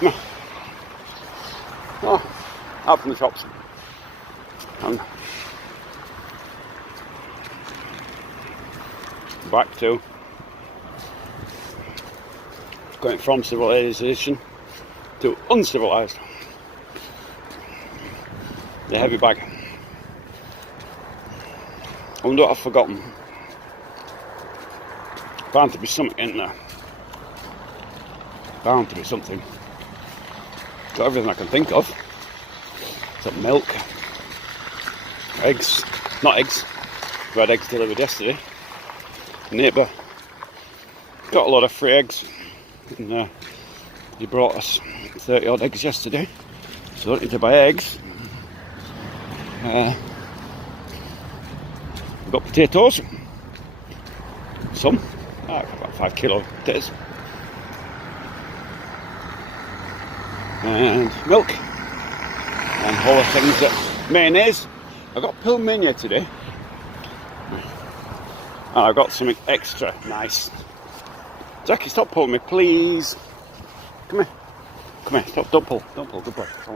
Come on. Oh, out from the shops. And back to going from civilization to uncivilized. The heavy bag. I wonder what I've forgotten. Bound to be something in there. Bound to be something. Got everything I can think of. Some milk, eggs, not eggs. We had eggs delivered yesterday. Neighbour got a lot of free eggs, and he brought us 30 odd eggs yesterday. So I don't need to buy eggs. We've got potatoes. Some. About 5 kilo potatoes. And milk. And all the things that mayonnaise. I got pilmania today. And I've got something extra nice. Jackie, stop pulling me, please. Come here. Come here, stop, don't pull, good boy. I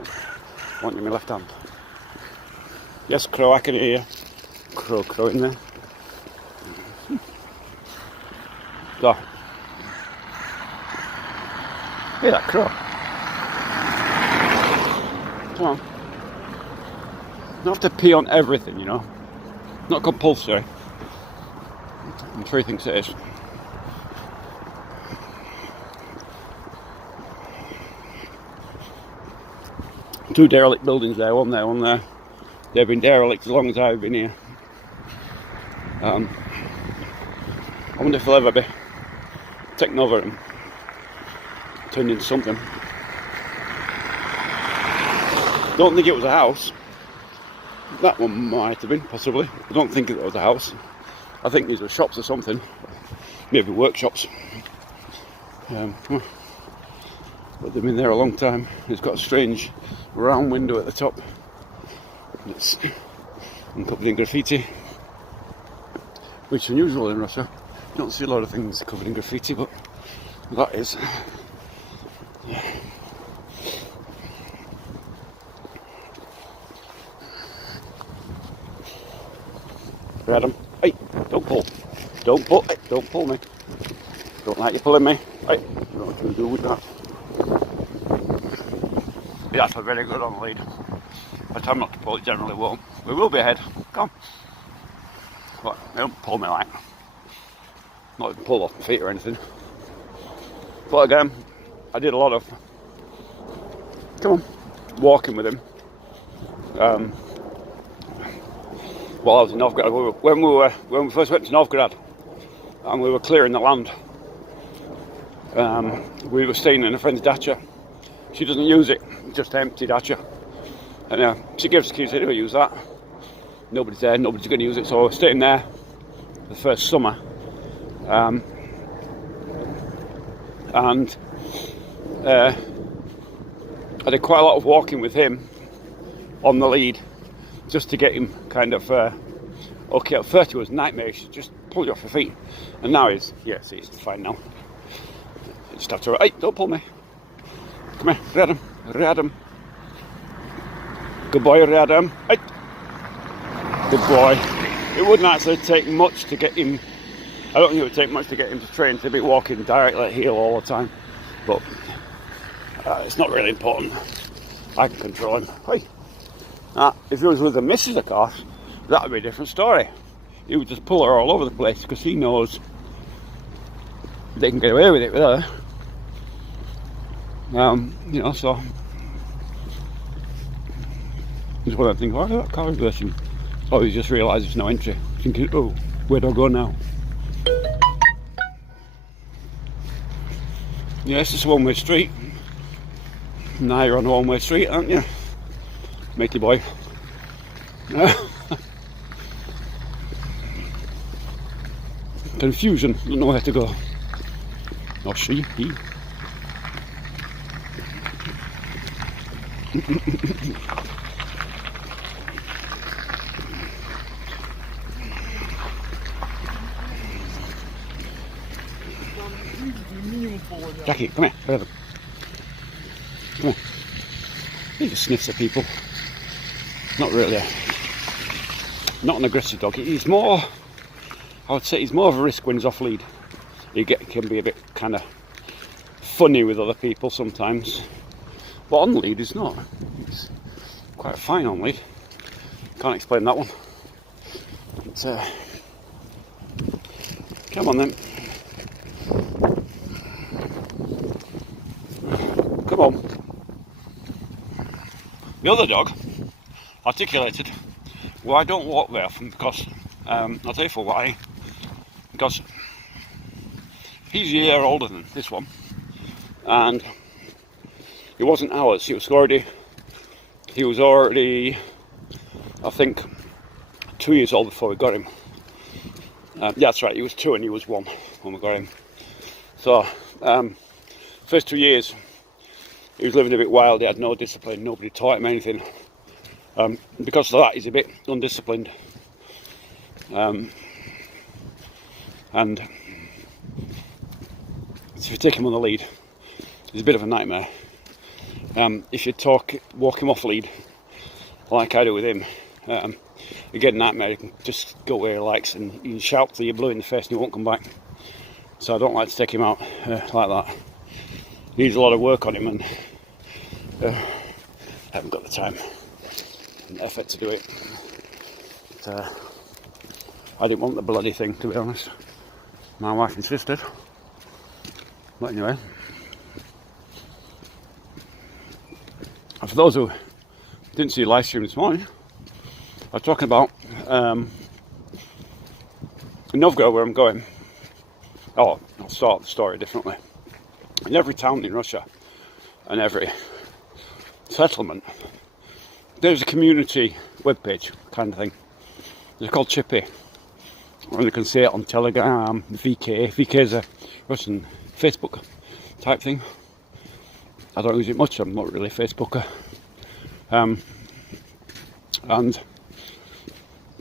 want you in my left hand. Yes, Crow, I can hear you. Crow in there. So. Hear that crow? Come on. You don't have to pee on everything, you know. Not compulsory. I'm sure he thinks it is. Two derelict buildings there, one there, one there. They've been derelict as long as I've been here. I wonder if they'll ever be taken over and turned into something. Don't think it was a house. That one might have been, possibly. I don't think it was a house. I think these were shops or something. Maybe workshops. But they've been there a long time. It's got a strange round window at the top. It's covered in graffiti, which is unusual in Russia. You don't see a lot of things covered in graffiti, but that is. Yeah. Adam, hey, don't pull. Don't pull, hey, don't pull me. Don't like you pulling me. Hey, you know what to do with that. Yeah, that's very good on the lead. I tell him not to pull, it generally won't. We will be ahead. Come on. But don't pull me like. Not even pull off my feet or anything. But again, I did a lot of walking with him. While I was in Novgorod, when we first went to Novgorod, and we were clearing the land, we were staying in a friend's dacha. She doesn't use it, just empty dacha. And she gives the keys, anyway, use that. Nobody's there, nobody's going to use it, so I was staying there the first summer. And I did quite a lot of walking with him on the lead, just to get him kind of okay. At first it was nightmarish, just pull you off your feet, and now he's it's fine now. You just have to, hey, don't pull me. Come here, Radam. Good boy, Radam. Hey. Good boy. It wouldn't actually take much to get him. I don't think it would take much to get him to train to be walking directly at heel all the time, but it's not really important. I can control him. Hey. If he was with the missus, of course, that would be a different story. He would just pull her all over the place because he knows they can get away with it with her. So it's one of the things. Why is that car reversing? Oh, he just realised there's no entry. Thinking, oh, where do I go now? Yes, it's a one-way street. Now you're on a one-way street, aren't you? Matey boy. Confusion, don't know where to go. Or she, he. Jackie, come here. Come on. He just sniffs at people. Not really not an aggressive dog. He's more, I would say he's more of a risk when he's off lead. He can be a bit kind of funny with other people sometimes. But on lead he's not. He's quite fine on lead. Can't explain that one. But, come on then. Come on. The other dog articulated, well, I don't walk there often because, I'll tell you for why. Because he's a year older than this one, and it wasn't ours. He was already, I think, 2 years old before we got him. Yeah, that's right. He was 2 and he was 1 when we got him. So, first 2 years, he was living a bit wild. He had no discipline. Nobody taught him anything. Because of that, he's a bit undisciplined. And if you take him on the lead, he's a bit of a nightmare. If you walk him off lead, like I do with him, you get a nightmare. He can just go where he likes, and you can shout till you're blue in the face and he won't come back. So I don't like to take him out like that. Needs a lot of work on him, and I haven't got the time and effort to do it. But, I didn't want the bloody thing, to be honest. My wife insisted. But anyway, for those who didn't see the live stream this morning, I was talking about in Novgorod, where I'm going. Oh, I'll start the story differently. In every town in Russia and every settlement, there's a community webpage kind of thing. They're called Chippy. And you can see it on Telegram, VK. VK is a Russian Facebook type thing. I don't use it much, I'm not really a Facebooker. And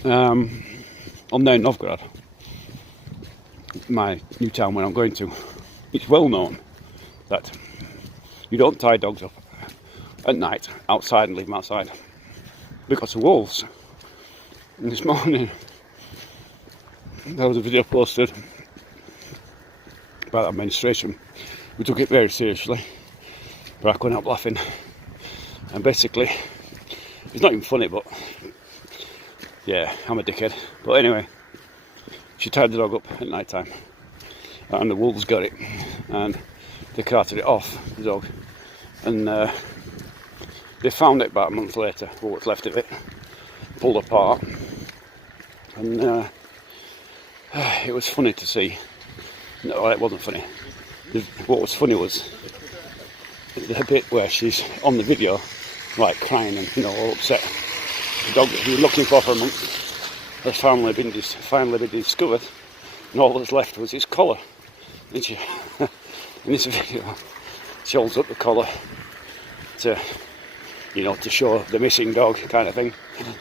on there in Novgorod, my new town where I'm going to, it's well known that you don't tie dogs up at night outside and leave them outside because of wolves. And this morning there was a video posted about administration. We took it very seriously, but I couldn't help laughing. And basically, it's not even funny, but yeah, I'm a dickhead. But anyway, she tied the dog up at night time, and the wolves got it, and they carted it off, the dog, and they found it about a month later, what was left of it, pulled apart, and it was funny to see. No, it wasn't funny. What was funny was the bit where she's on the video, like crying and all upset. The dog that she was looking for a month has finally been discovered, and all that's left was his collar. And she, in this video, she holds up the collar to show the missing dog kind of thing.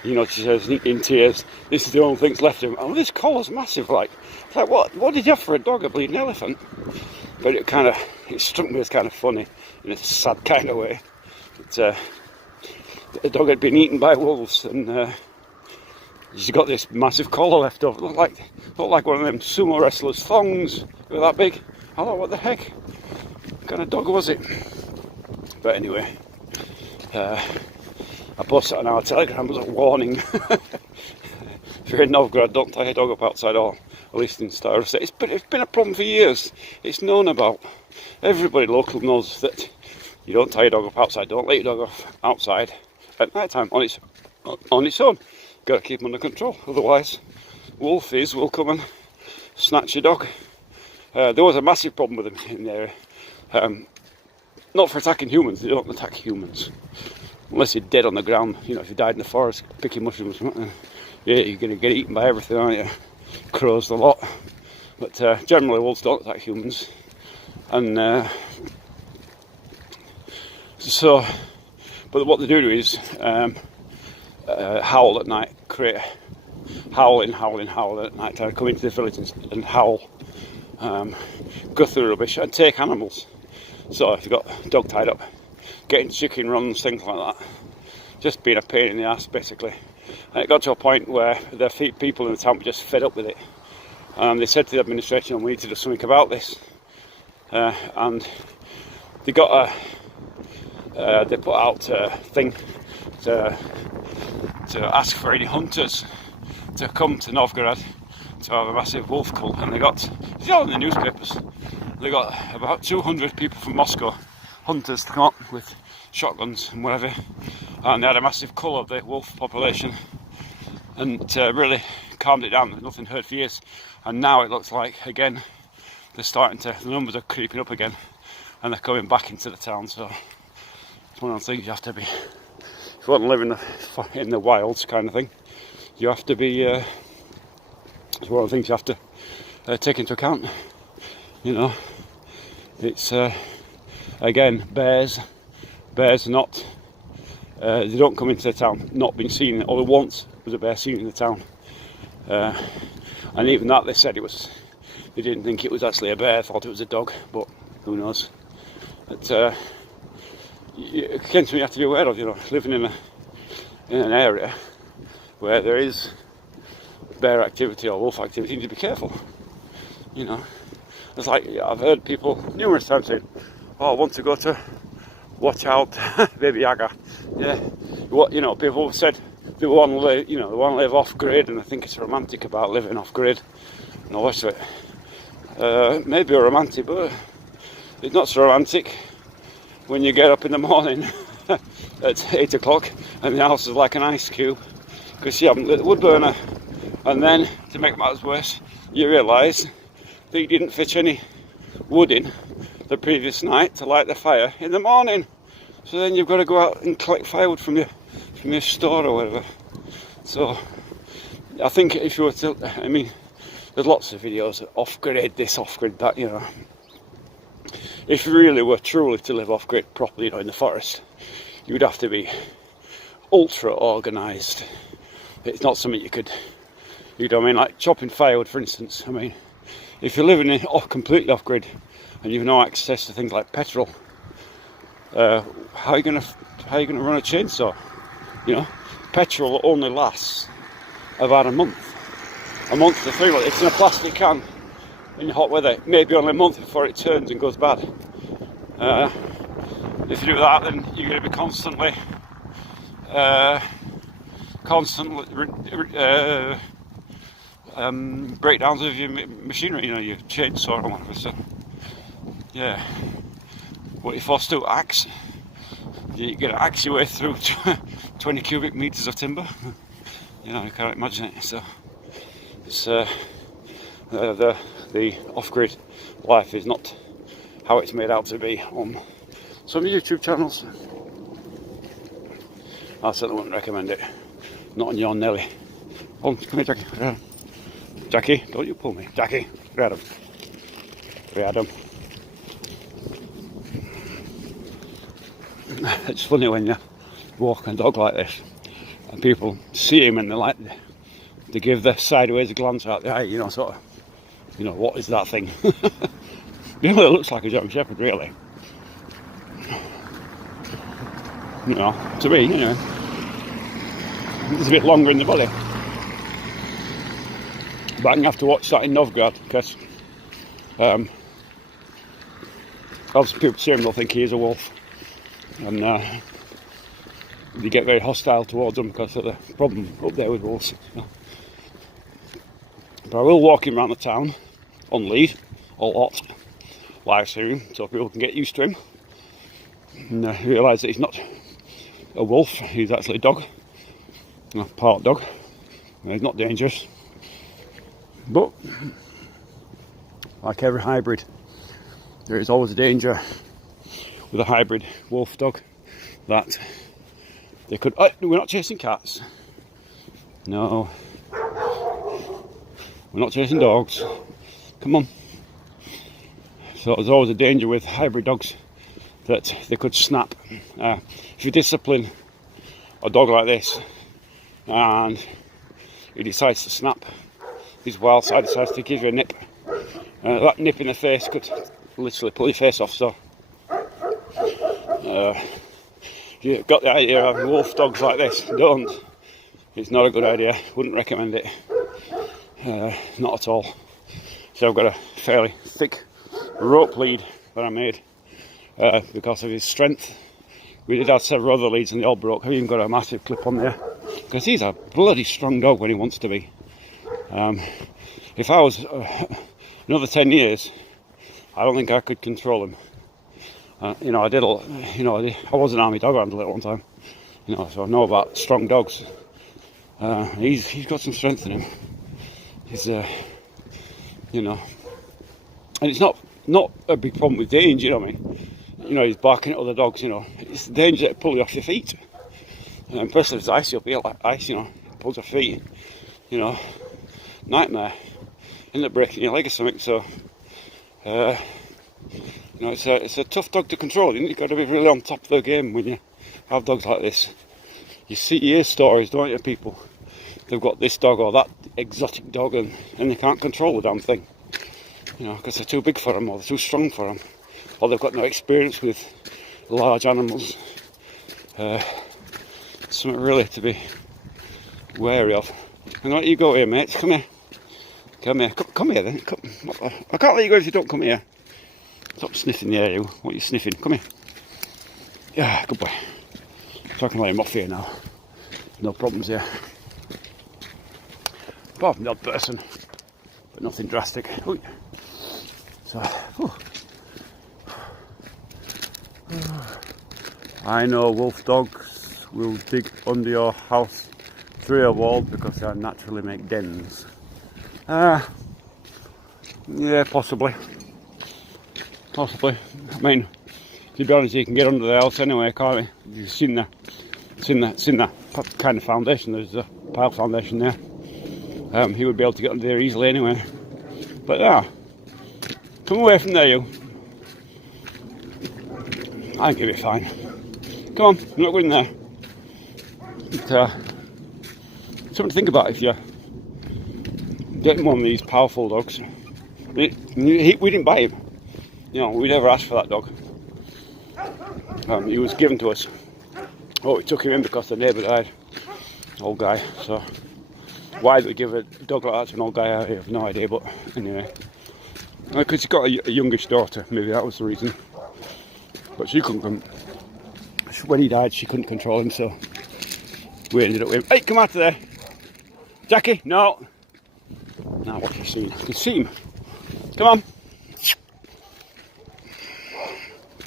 She says in tears, "This is the only thing that's left of him." Oh, this collar's massive. Like what did you have for a dog? A bleeding elephant? But it struck me as kind of funny in a sad kind of way. But, the dog had been eaten by wolves, and she's got this massive collar left over. Looked like one of them sumo wrestlers' thongs. They were that big. I thought, what the heck? What kind of dog was it? But anyway, I posted on our Telegram as a warning. If you're in Novgorod, don't tie a dog up outside, or at least in Starosta. It's been a problem for years. It's known about. Everybody local knows that you don't tie your dog up outside. Don't let your dog off outside at night time on its own. Got to keep them under control, otherwise wolfies will come and snatch your dog. There was a massive problem with them in there. Not for attacking humans. They don't attack humans unless you're dead on the ground. If you died in the forest picking mushrooms, yeah, you're going to get eaten by everything, aren't you? Crows, a lot. But generally wolves don't attack humans. And but what they do is howl at night, create howling at night time, come into the village and howl, go through rubbish and take animals. So if you've got a dog tied up, getting chicken runs, things like that. Just being a pain in the ass, basically. And it got to a point where the people in the town were just fed up with it. They said to the administration, we need to do something about this. And they got they put out a thing to ask for any hunters to come to Novgorod to have a massive wolf cull. And they got, it's all in the newspapers, they got about 200 people from Moscow, hunters, to come up with shotguns and whatever, and they had a massive cull of the wolf population, and really calmed it down. There's nothing heard for years, and now it looks like again the numbers are creeping up again, and they're coming back into the town. So it's one of those things you have to be, if you want to live in the wilds kind of thing, you have to be. It's one of the things you have to take into account. You know, it's again bears are not. They don't come into the town not being seen. Only once was a bear seen in the town, and even that they said it was. They didn't think it was actually a bear. Thought it was a dog, but who knows? But again, something you have to be aware of. You know, living in an area where there is bear activity or wolf activity, you need to be careful. You know, it's like I've heard people numerous times saying, "Oh, I want to go to watch out, Baby Yaga." Yeah, what you know, people have said they want to live, they want to live off grid, and I think it's romantic about living off grid and all the rest of it. Maybe a romantic, but it's not so romantic when you get up in the morning at 8 o'clock and the house is like an ice cube because you haven't lit the wood burner. And then, to make matters worse, you realise that you didn't fit any wood in the previous night to light the fire in the morning. So then you've got to go out and collect firewood from your store or whatever. So I think if you were to, there's lots of videos off-grid, this, off-grid, that, you know. If you really were truly to live off-grid properly, in the forest, you would have to be ultra organised. It's not something you could... like chopping firewood, for instance. If you're living completely off-grid and you've no access to things like petrol, how are you going to run a chainsaw? Petrol only lasts about a month to 3 months. It's in a plastic can in hot weather. Maybe only a month before it turns and goes bad. If you do that, then you're going to be constantly breakdowns of your machinery, your chainsaw and whatever. So, yeah. What you're forced to axe, you're going to axe your way through 20 cubic metres of timber. You can't imagine it. So, it's the off-grid life is not how it's made out to be on some YouTube channels. I certainly wouldn't recommend it. Not on your Nelly. Oh, come here, Jackie. Jackie, don't you pull me. Jackie, grab him. Grab him. It's funny when you walk a dog like this and people see him and they give the sideways glance out the eye, sort of, what is that thing? It looks like a German Shepherd, really. To me, it's a bit longer in the body. But I'm going to have to watch that in Novgorod because obviously people see him, they'll think he is a wolf. And they get very hostile towards him because of the problem up there with wolves. But I will walk him around the town on lead, a lot, live stream, so people can get used to him and realise that he's not a wolf, he's actually a dog, a part dog, and he's not dangerous. But like every hybrid, there is always a danger with a hybrid wolf dog that they could. We're not chasing cats. No, we're not chasing dogs. Come on. So there's always a danger with hybrid dogs that they could snap. If you discipline a dog like this and he decides to snap, his wild side decides to give you a nip, that nip in the face could literally pull your face off. So If you've got the idea of having wolf dogs like this, don't. It's not a good idea. Wouldn't recommend it. Not at all. So I've got a fairly thick rope lead that I made because of his strength. We did have several other leads and they all broke. I've even got a massive clip on there because he's a bloody strong dog when he wants to be. If I was another 10 years, I don't think I could control him. I was an army dog handler at one time, so I know about strong dogs. He's got some strength in him. He's, and it's not a big problem with danger, you know what I mean? He's barking at other dogs, it's the danger to pull you off your feet. Especially if it's icy up here, like ice, pulls your feet, nightmare. End up breaking your leg or something, so, it's a tough dog to control. You've got to be really on top of the game when you have dogs like this. You hear stories, don't you, people? They've got this dog or that exotic dog and they can't control the damn thing. Because they're too big for them or they're too strong for them. Or they've got no experience with large animals. Something really to be wary of. I'm going to let you go here, mate. Come here. Come here. Come here then. I can't let you go if you don't come here. Stop sniffing the air, you. What are you sniffing? Come here. Yeah, good boy. So I can let him off here now. No problems here. Apart from the odd person, but nothing drastic. Ooh. So, I know wolf dogs will dig under your house through your wall because they naturally make dens. Yeah, possibly. I mean, to be honest, you can get under the house anyway, can't you? You've seen that kind of foundation. There's a pile foundation there. He would be able to get under there easily anyway. But come away from there, you. I think you'll be fine. Come on, I'm not going there. But, something to think about if you're getting one of these powerful dogs. We didn't buy him. We never asked for that dog. He was given to us. We took him in because the neighbour died. Old guy. So why did we give a dog like that to an old guy? I have no idea. But anyway, because he's got a youngish daughter. Maybe that was the reason. But she couldn't. When he died, she couldn't control him. So we ended up with him. Hey, come out of there, Jackie. No. Now what can you see? You can see him. Come on.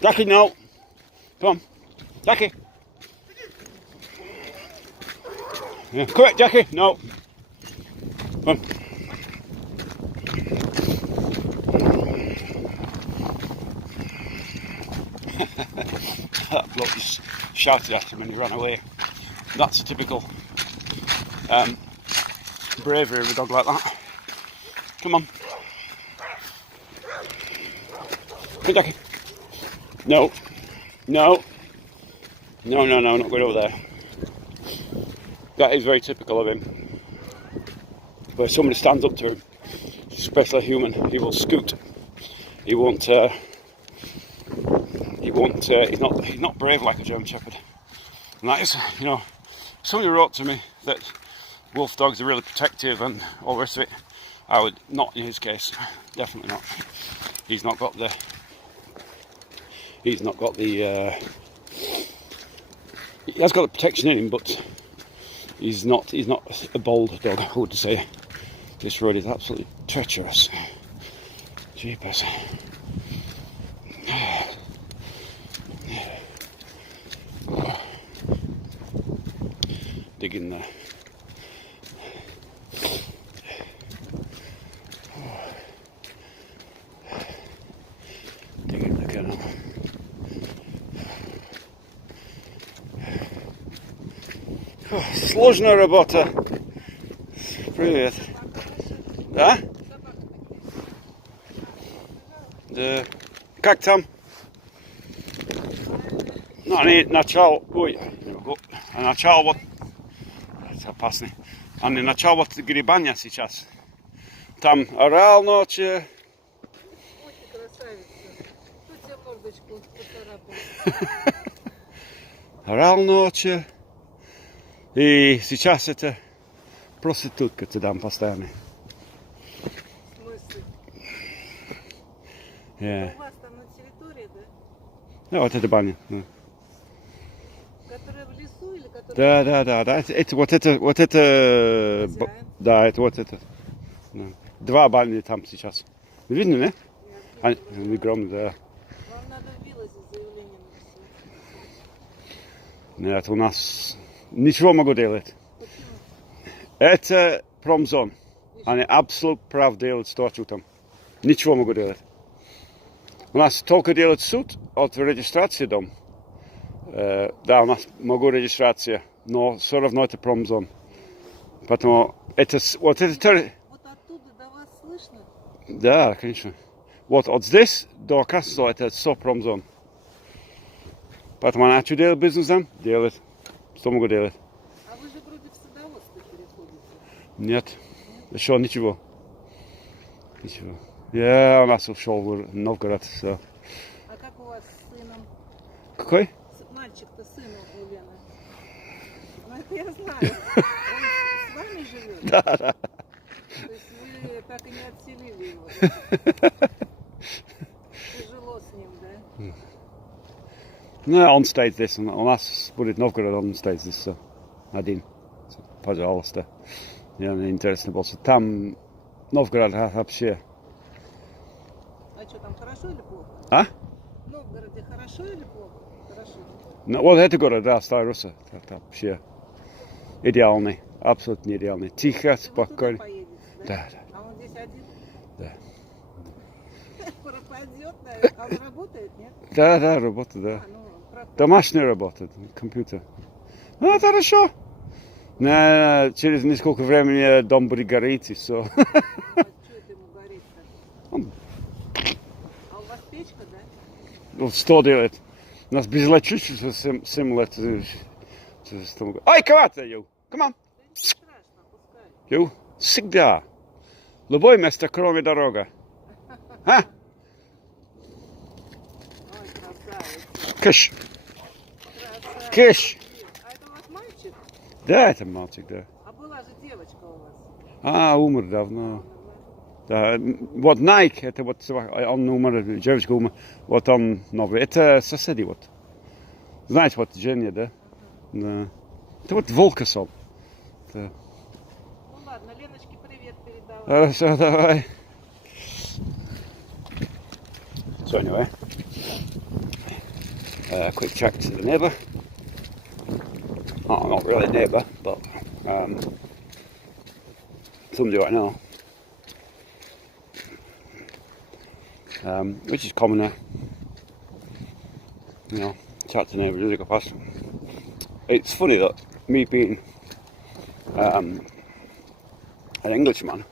Jackie, no. Come on. Jackie. Yeah, come here, Jackie. No. Come on. That bloke just shouted at him and he ran away. That's a typical bravery of a dog like that. Come on. Come, Jackie. No, not going over there. That is very typical of him. Where somebody stands up to him, especially a human, he will scoot. He won't. He's not brave like a German Shepherd. And that is, somebody wrote to me that wolf dogs are really protective and all the rest of it. I would not in his case. Definitely not. He's not got the. He has got the protection in him, but he's not a bold dog, I would say. This road is absolutely treacherous. Jeepers. Dig in there. Dig in the canal. Сложная работа. Привет. Да? Да. Как там? Ну, они начал... Ой, не могу. Начал вот... Это опасно. Они начал вот гребания сейчас. Там орал ночью. Ой, ты красавица. Кто тебе мордочку поцарапал? Орал ночью. И сейчас это проститутка туда постоянно. В смысле? Yeah. У вас там на территории, да? Ну, вот это баня. Да. Которая в лесу или которая... Да. Это вот это... Хозяин? Да, это вот это. Да. Два бани там сейчас. Видно, не? Я Они огромные, да. Вам надо в Вилозе заявление написать. Нет, у нас ничего могу делать. Почему? Это промзон. Они абсолютно прав делать, что там. Ничего могу делать. У нас только делать суд от регистрации дом. Да, у нас могу регистрация, но все равно это промзон. Поэтому это вот это... Вот оттуда до вас слышно? Да, конечно. Вот от здесь до Красного это все промзон. Поэтому я хочу делать бизнес там, делать. Что могу делать? А вы же вроде в садоводство переходите. Нет, еще ничего. Ничего. Я у нас ушел в Новгород, все. А как у вас с сыном? Какой? Мальчик-то сын у Лены. Ну это я знаю. Он с вами живет? Да. То есть вы так и не отселили его? Да? Тяжело с ним, да? Ну, он стоит здесь. У нас будет Новгород, он стоит здесь все. Один. Пожалуйста. Мне интересно больше. Там Новгород вообще. А что, там хорошо или плохо? А? В Новгороде хорошо или плохо? Хорошо. Ну, вот это город, да, Старая Русса. Это вообще идеальный. Абсолютно идеальный. Тихо, спокойно. Поедете, да? Да. А он здесь один? Да. Пропадет, наверное. А он работает, нет? Да, работа, да. А, ну, пропадет. Домашняя работа, компьютер. Ну, это хорошо. Через несколько времени дом будет гореть и все. А что это ему горит-то? А у вас печка, да? Что делать? У нас без электричества 7 лет. Ай, кого-то, ю! Come on! Да не страшно, пускай. Ю! Всегда. Любое место, кроме дорога. А? Ой, красавец. Кыш! Красавец. Кыш! А это у вас мальчик? Да, это мальчик, да. А была же девочка у вас. Умер давно. Да, вот Nike, это вот он умер, девочка умер. Вот он новый. Это соседи вот. Знаете, вот Женя, да? Да. Это вот Волкосов. Да. Ну ладно, Леночке привет передавай. Хорошо, давай. So anyway, quick chat to the neighbour. Oh, not really a neighbour, but somebody I know. Which is common there. You know, chat to neighbours as they go past. It's funny that me being an Englishman,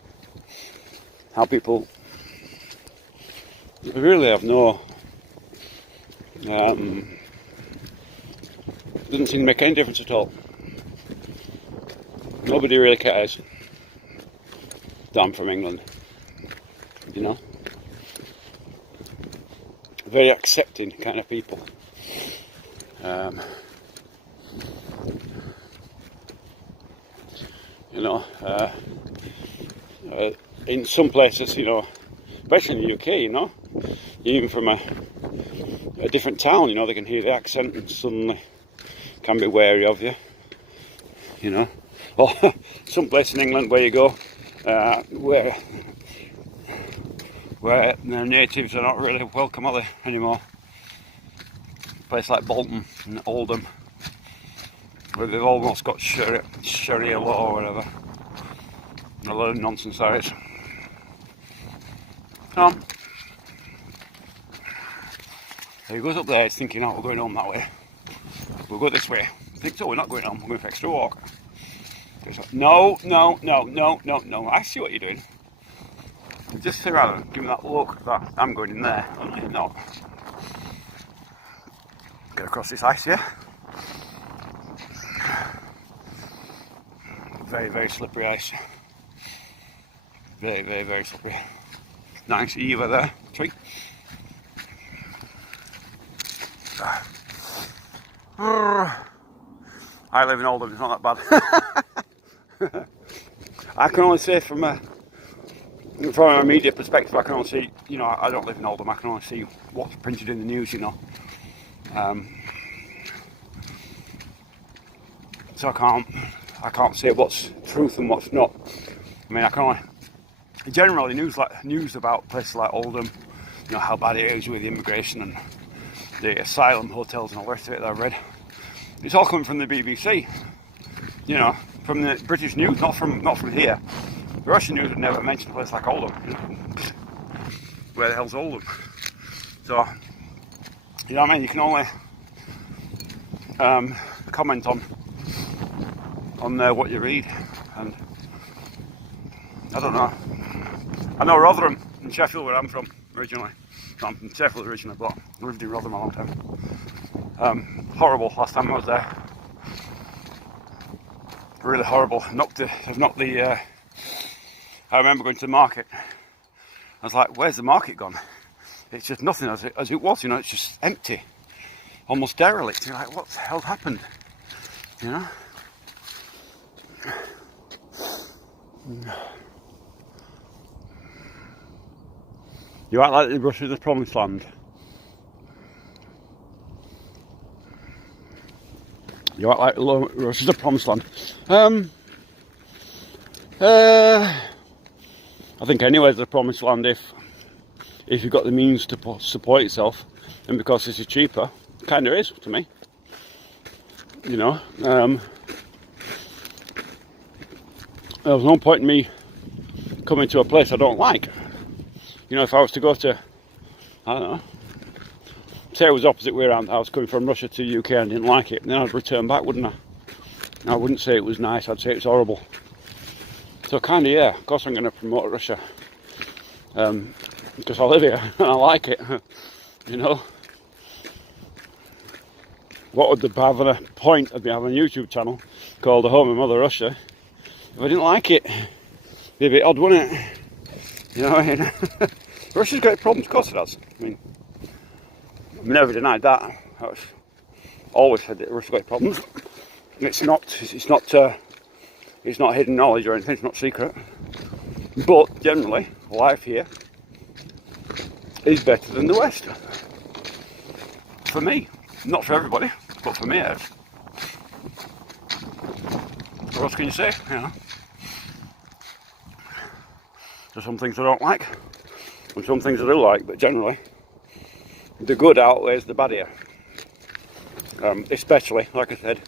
how people really have no doesn't seem to make any difference at all. Nobody really cares that I'm from England, you know. Very accepting kind of people. You know, in some places, you know, especially in the UK, you know, even from a different town, you know, they can hear the accent and suddenly can be wary of you, you know. Or some place in England where you go, where the natives are not really welcome, are they, anymore? A place like Bolton and Oldham, where they've almost got Sharia law or whatever. A lot of nonsense that is. He goes up there, he's thinking, oh, we're going home that way. We'll go this way. He thinks, oh, we're not going home, we're going for extra walk. Goes like, no. I see what you're doing. Just sit around and give me that look that I'm going in there. No. Get across this ice here. Very, very slippery ice. Very, very, very slippery. Nice Eva there, tree. I live in Oldham, it's not that bad. I can only say from a media perspective, I can only see, you know, I don't live in Oldham, I can only see what's printed in the news, you know. So I can't say what's truth and what's not. I mean, I can only, generally news about places like Oldham, you know, how bad it is with the immigration and the asylum hotels and all the rest of it that I've read. It's all coming from the BBC, you know, from the British news, not from here. The Russian news would never mention a place like Oldham. You know? Where the hell's Oldham? So, you know what I mean? You can only comment on what you read, and I don't know. I know Rotherham in Sheffield, where I'm from originally. I'm from Sheffield originally, but I lived in Rotherham a long time. Horrible last time I was there. Really horrible. I remember going to the market. I was like, where's the market gone? It's just nothing as it was, you know, it's just empty. Almost derelict. You're like, what the hell happened? You know? You act like Russia's the promised land. You act like Russia's the promised land. I think anywhere's the promised land if you've got the means to support yourself, and because this is cheaper. Kind of is to me. You know, there's no point in me coming to a place I don't like. You know, if I was to go to, I don't know, say it was opposite way around, I was coming from Russia to the UK and didn't like it, then I'd return back, wouldn't I? I wouldn't say it was nice, I'd say it's horrible. So kind of, yeah, of course I'm going to promote Russia. Because I live here and I like it, you know. What would the point of me having a YouTube channel called The Home of Mother Russia if I didn't like it? Be a bit odd, wouldn't it? You know what I mean? Russia's got problems, of course it has. I mean, I've never denied that. I've always said that Russia's got problems. It's not hidden knowledge or anything, it's not secret. But generally, life here is better than the West. For me. Not for everybody, but for me it is. What else can you say? You know? There's some things I don't like, and some things I do like, but generally, the good outweighs the bad here. Especially, like I said,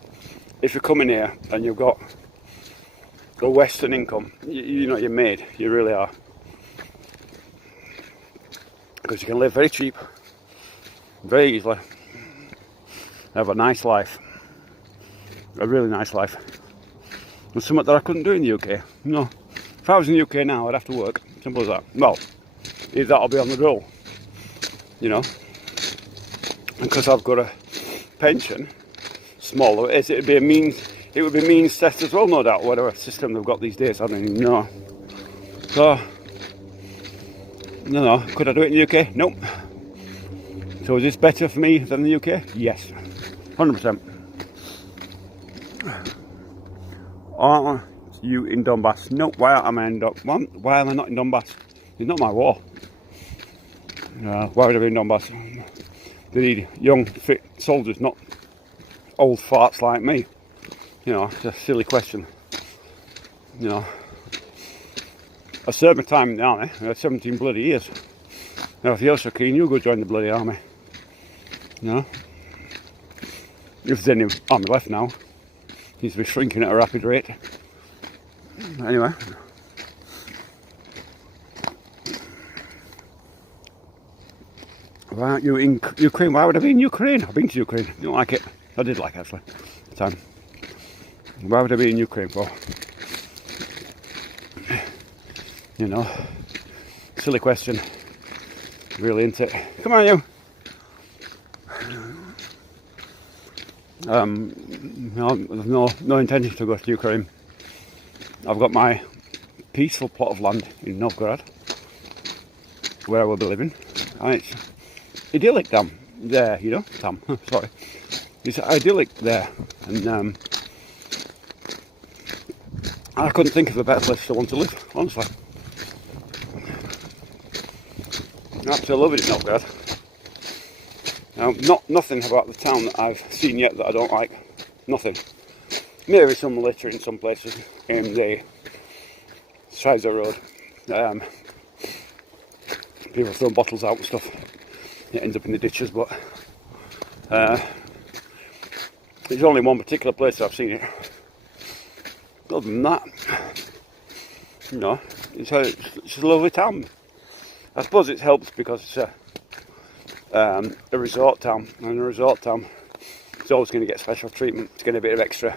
if you're coming here and you've got the Western income, you know you're made, you really are. Because you can live very cheap, very easily, have a nice life, a really nice life. There's something that I couldn't do in the UK. No, if I was in the UK now, I'd have to work. Simple as that. Well, either that or be on the dole, you know. Because I've got a pension, small it would be means test as well, no doubt. Whatever system they've got these days, I don't even know. So, no. Could I do it in the UK? Nope. So is this better for me than the UK? Yes. 100%. Aren't you in Donbass? No. Why am I not in Donbass? It's not my war. Why would I be in Donbass? They need young, fit soldiers, not old farts like me. You know, it's a silly question. You know, I served my time in the army. I had 17 bloody years. Now, if you're so keen, you go join the bloody army. You know, if there's any army left now, seems to be shrinking at a rapid rate. Anyway, why aren't you in Ukraine? Why would I be in Ukraine? I've been to Ukraine. I don't like it. I did like it actually at the time. Why would I be in Ukraine for? You know, silly question. Really, isn't it? Come on, you. No intention to go to Ukraine. I've got my peaceful plot of land in Novgorod, where I will be living, and it's idyllic, damn. There, you know, Tam. Sorry, It's idyllic there, and I couldn't think of a better place to want to live, honestly. Absolutely loving it, Novgorod. Nothing about the town that I've seen yet that I don't like. Nothing. Maybe some litter in some places in the sides of the road. People throwing bottles out and stuff. It ends up in the ditches, but there's only one particular place I've seen it. Other than that, you know, it's a lovely town. I suppose it helps because it's a resort town, and a resort town is always going to get special treatment. It's going to get a bit of extra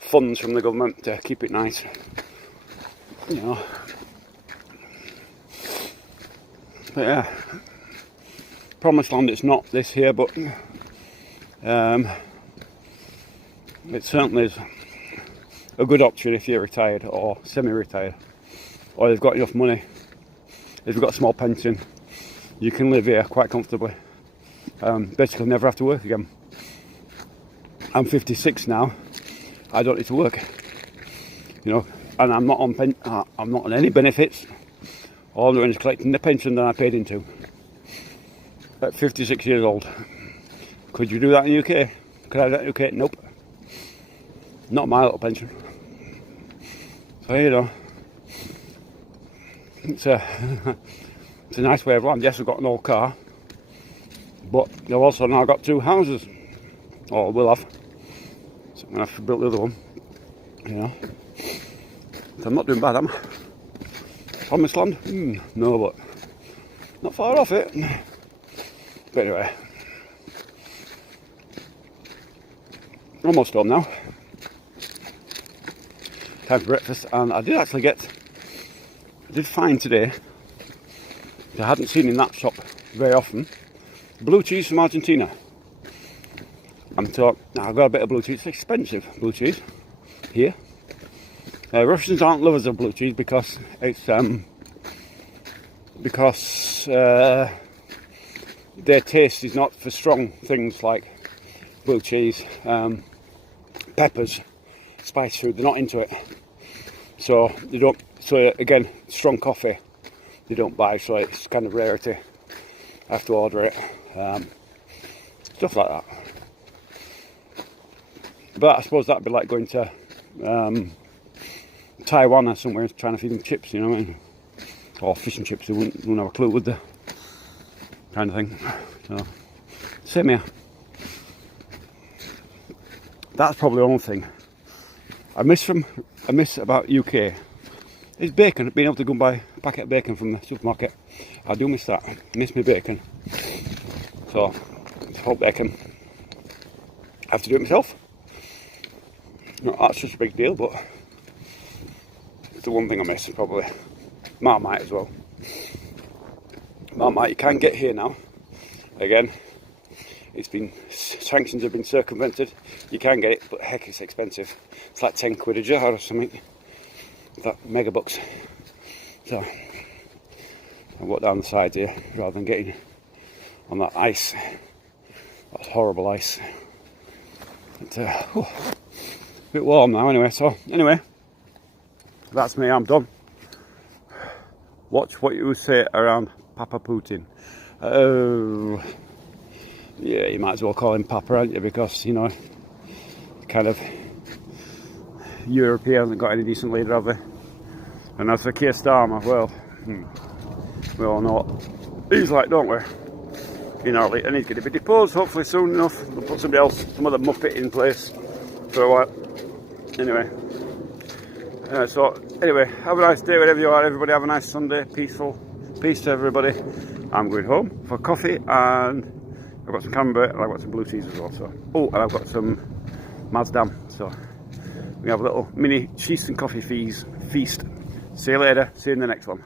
funds from the government to keep it nice, you know. But yeah, promised land. It's not this here, but it certainly is a good option if you're retired or semi-retired, or you've got enough money. If you've got a small pension, you can live here quite comfortably. Basically never have to work again. I'm 56 now. I don't need to work, you know, and I'm not on any benefits. All I'm doing is collecting the pension that I paid into at 56 years old. Could you do that in the UK? Could I do that in the UK? Nope. Not my little pension. So, you know, it's a nice way of life. Yes, I've got an old car, but I've also now got 2 houses, or will have. So I'm going to have to build the other one, you know. So I'm not doing bad, am I? Promised land? No, but not far off it. But anyway, almost home now. Time for breakfast, and I did find today, which I hadn't seen in that shop very often, blue cheese from Argentina. I'm talking, I've got a bit of blue cheese. It's expensive blue cheese here. Russians aren't lovers of blue cheese because it's their taste is not for strong things like blue cheese, peppers, spice food. They're not into it, so they don't. So again, strong coffee they don't buy. So it's kind of rarity. I have to order it, stuff like that. But I suppose that'd be like going to Taiwan or somewhere trying to feed them chips, you know what I mean? Or fish and chips, they wouldn't have a clue, would they? Kind of thing. So, same here. That's probably the only thing I miss about UK is bacon. Being able to go and buy a packet of bacon from the supermarket. I do miss that. I miss my bacon. So, I hope I can have to do it myself. Not that's such a big deal, but it's the one thing I miss, probably. Marmite as well. Marmite you can get here now. Again, sanctions have been circumvented. You can get it, but heck, it's expensive. It's like 10 quid a jar or something. That mega bucks. So I walk down the side here rather than getting on that ice. That's horrible ice. It's a bit warm now anyway. So anyway, that's me. I'm done. Watch what you say around Papa Putin. Oh, yeah, you might as well call him Papa, aren't you? Because, you know, kind of Europe here hasn't got any decent leader, have they? And as for Keir Starmer, well, we all know what he's like, don't we? You know, and he's going to be deposed hopefully soon enough. They'll put somebody else, some other muppet in place for a while. Anyway. So anyway, have a nice day wherever you are. Everybody have a nice Sunday. Peace to everybody. I'm going home for coffee, and I've got some camembert and I've got some blue cheese as well. So, oh, and I've got some Mazdam. So we have a little mini cheese and coffee feast. See you later. See you in the next one.